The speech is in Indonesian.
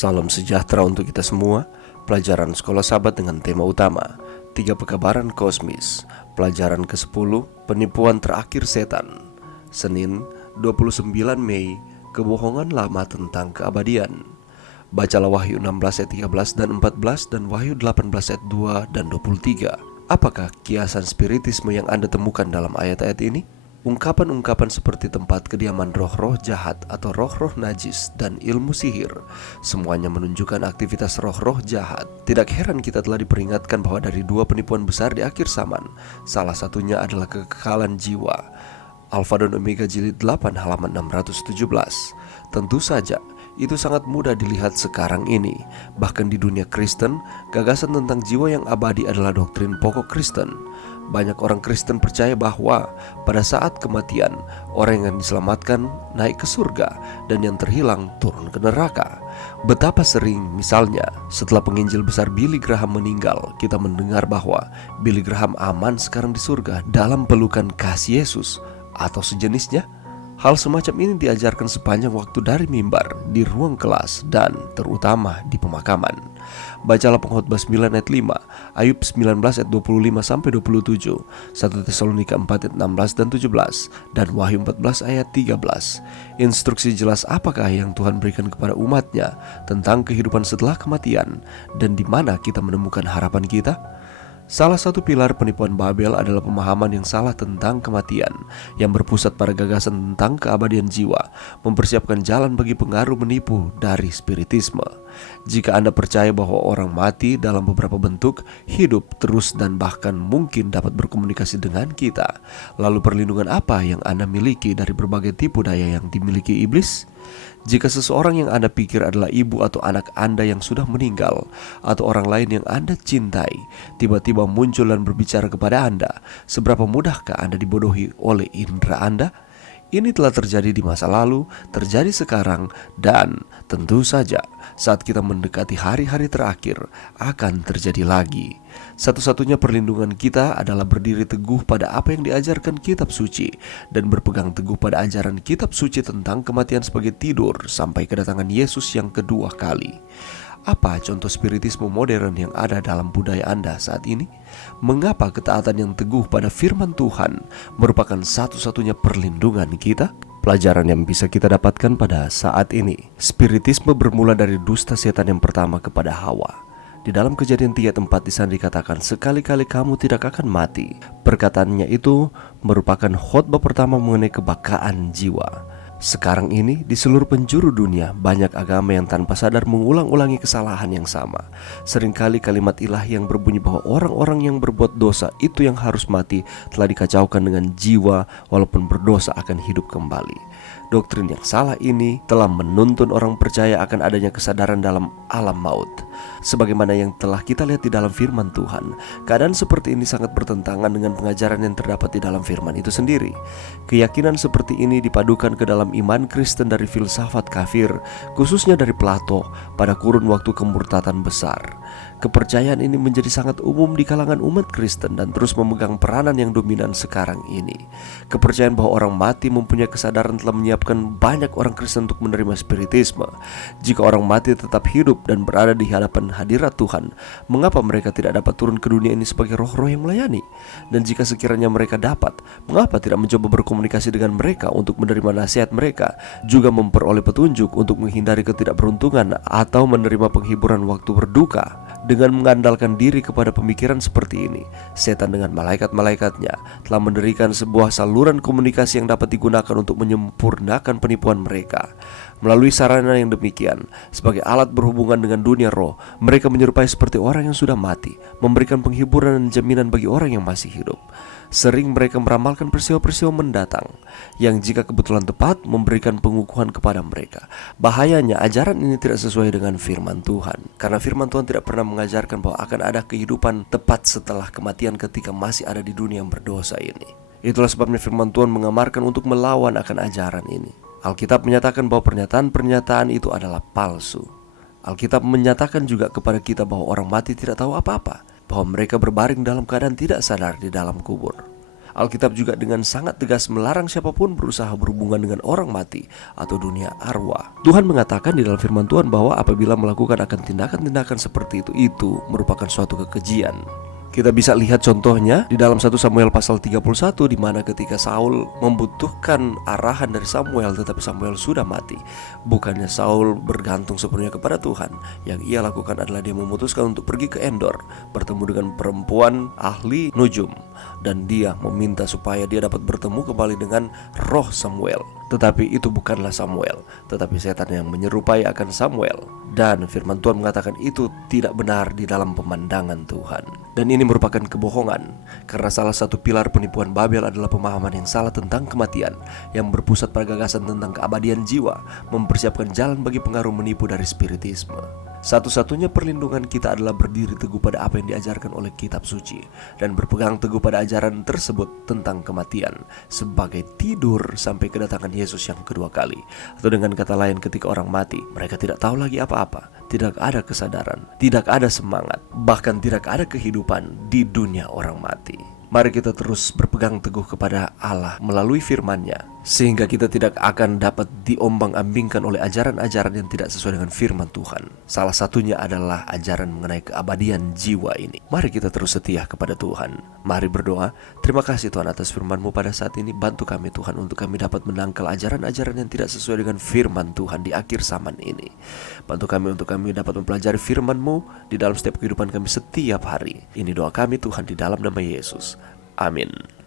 Salam sejahtera untuk kita semua. Pelajaran Sekolah Sahabat dengan tema utama 3 Pekabaran Kosmis. Pelajaran ke-10, Penipuan Terakhir Setan. Senin 29 Mei, Kebohongan Lama Tentang Keabadian. Bacalah Wahyu 16 ayat 13 dan 14 dan Wahyu 18 ayat 2 dan 23. Apakah kiasan spiritisme yang Anda temukan dalam ayat-ayat ini? Ungkapan-ungkapan seperti tempat kediaman roh-roh jahat atau roh-roh najis dan ilmu sihir, semuanya menunjukkan aktivitas roh-roh jahat. Tidak heran kita telah diperingatkan bahwa dari 2 penipuan besar di akhir zaman, salah satunya adalah kekekalan jiwa. Alfa dan Omega jilid 8 halaman 617. Tentu saja itu sangat mudah dilihat sekarang ini. Bahkan di dunia Kristen, gagasan tentang jiwa yang abadi adalah doktrin pokok Kristen. Banyak orang Kristen percaya bahwa pada saat kematian, orang yang diselamatkan naik ke surga dan yang terhilang turun ke neraka. Betapa sering misalnya setelah penginjil besar Billy Graham meninggal, kita mendengar bahwa Billy Graham aman sekarang di surga dalam pelukan kasih Yesus atau sejenisnya. Hal semacam ini diajarkan sepanjang waktu dari mimbar, di ruang kelas, dan terutama di pemakaman. Bacalah Pengkhotbah 9 ayat 5, Ayub 19 ayat 25 sampai 27, 1 Tesalonika 4 ayat 16 dan 17, dan Wahyu 14 ayat 13. Instruksi jelas apakah yang Tuhan berikan kepada umatnya tentang kehidupan setelah kematian, dan di mana kita menemukan harapan kita? Salah satu pilar penipuan Babel adalah pemahaman yang salah tentang kematian, yang berpusat pada gagasan tentang keabadian jiwa, mempersiapkan jalan bagi pengaruh menipu dari spiritisme. Jika Anda percaya bahwa orang mati dalam beberapa bentuk, hidup terus dan bahkan mungkin dapat berkomunikasi dengan kita, lalu perlindungan apa yang Anda miliki dari berbagai tipu daya yang dimiliki iblis? Jika seseorang yang Anda pikir adalah ibu atau anak Anda yang sudah meninggal, atau orang lain yang Anda cintai, tiba-tiba muncul dan berbicara kepada Anda, seberapa mudahkah Anda dibodohi oleh indera Anda? Ini telah terjadi di masa lalu, terjadi sekarang, dan tentu saja saat kita mendekati hari-hari terakhir akan terjadi lagi. Satu-satunya perlindungan kita adalah berdiri teguh pada apa yang diajarkan kitab suci dan berpegang teguh pada ajaran kitab suci tentang kematian sebagai tidur sampai kedatangan Yesus yang kedua kali. Apa contoh spiritisme modern yang ada dalam budaya Anda saat ini? Mengapa ketaatan yang teguh pada firman Tuhan merupakan satu-satunya perlindungan kita? Pelajaran yang bisa kita dapatkan pada saat ini. Spiritisme bermula dari dusta setan yang pertama kepada Hawa. Di dalam Kejadian 3:4 di sana dikatakan, sekali-kali kamu tidak akan mati. Perkataannya itu merupakan khotbah pertama mengenai kebakaan jiwa. Sekarang ini di seluruh penjuru dunia, banyak agama yang tanpa sadar mengulang-ulangi kesalahan yang sama. Seringkali kalimat ilahi yang berbunyi bahwa orang-orang yang berbuat dosa itu yang harus mati telah dikacaukan dengan jiwa walaupun berdosa akan hidup kembali. Doktrin yang salah ini telah menuntun orang percaya akan adanya kesadaran dalam alam maut. Sebagaimana yang telah kita lihat di dalam firman Tuhan, keadaan seperti ini sangat bertentangan dengan pengajaran yang terdapat di dalam firman itu sendiri. Keyakinan seperti ini dipadukan ke dalam iman Kristen dari filsafat kafir, khususnya dari Plato pada kurun waktu kemurtatan besar. Kepercayaan ini menjadi sangat umum di kalangan umat Kristen dan terus memegang peranan yang dominan sekarang ini. Kepercayaan bahwa orang mati mempunyai kesadaran telah menyiapkan banyak orang Kristen untuk menerima spiritisme. Jika orang mati tetap hidup dan berada di hadapan hadirat Tuhan, mengapa mereka tidak dapat turun ke dunia ini sebagai roh-roh yang melayani? Dan jika sekiranya mereka dapat, mengapa tidak mencoba berkomunikasi dengan mereka untuk menerima nasihat mereka, juga memperoleh petunjuk untuk menghindari ketidakberuntungan atau menerima penghiburan waktu berduka? Dengan mengandalkan diri kepada pemikiran seperti ini, setan dengan malaikat-malaikatnya telah mendirikan sebuah saluran komunikasi yang dapat digunakan untuk menyempurnakan penipuan mereka. Melalui sarana yang demikian, sebagai alat berhubungan dengan dunia roh, mereka menyerupai seperti orang yang sudah mati, memberikan penghiburan dan jaminan bagi orang yang masih hidup. Sering mereka meramalkan peristiwa-peristiwa mendatang, yang jika kebetulan tepat memberikan pengukuhan kepada mereka. Bahayanya, ajaran ini tidak sesuai dengan firman Tuhan, karena firman Tuhan tidak pernah mengajarkan bahwa akan ada kehidupan tepat setelah kematian ketika masih ada di dunia yang berdosa ini. Itulah sebabnya firman Tuhan mengamarkan untuk melawan akan ajaran ini. Alkitab menyatakan bahwa pernyataan-pernyataan itu adalah palsu. Alkitab menyatakan juga kepada kita bahwa orang mati tidak tahu apa-apa, bahwa mereka berbaring dalam keadaan tidak sadar di dalam kubur. Alkitab juga dengan sangat tegas melarang siapapun berusaha berhubungan dengan orang mati atau dunia arwah. Tuhan mengatakan di dalam firman Tuhan bahwa apabila melakukan akan tindakan-tindakan seperti itu merupakan suatu kekejian. Kita bisa lihat contohnya di dalam 1 Samuel pasal 31, di mana ketika Saul membutuhkan arahan dari Samuel tetapi Samuel sudah mati. Bukannya Saul bergantung sepenuhnya kepada Tuhan, yang ia lakukan adalah dia memutuskan untuk pergi ke Endor, bertemu dengan perempuan ahli nujum, dan dia meminta supaya dia dapat bertemu kembali dengan roh Samuel. Tetapi itu bukanlah Samuel, tetapi setan yang menyerupai akan Samuel. Dan firman Tuhan mengatakan itu tidak benar di dalam pemandangan Tuhan. Dan ini merupakan kebohongan, karena salah satu pilar penipuan Babel adalah pemahaman yang salah tentang kematian, yang berpusat pada gagasan tentang keabadian jiwa, mempersiapkan jalan bagi pengaruh menipu dari spiritisme. Satu-satunya perlindungan kita adalah berdiri teguh pada apa yang diajarkan oleh kitab suci, dan berpegang teguh pada ajaran tersebut tentang kematian sebagai tidur sampai kedatangan Yesus yang kedua kali. Atau dengan kata lain, ketika orang mati, mereka tidak tahu lagi apa-apa, tidak ada kesadaran, tidak ada semangat, bahkan tidak ada kehidupan di dunia orang mati. Mari kita terus berpegang teguh kepada Allah melalui firman-Nya, sehingga kita tidak akan dapat diombang-ambingkan oleh ajaran-ajaran yang tidak sesuai dengan firman Tuhan. Salah satunya adalah ajaran mengenai keabadian jiwa ini. Mari kita terus setia kepada Tuhan. Mari berdoa. Terima kasih Tuhan atas firman-Mu pada saat ini. Bantu kami Tuhan untuk kami dapat menangkal ajaran-ajaran yang tidak sesuai dengan firman Tuhan di akhir zaman ini. Bantu kami untuk kami dapat mempelajari firman-Mu di dalam setiap kehidupan kami setiap hari. Ini doa kami Tuhan di dalam nama Yesus. Amin.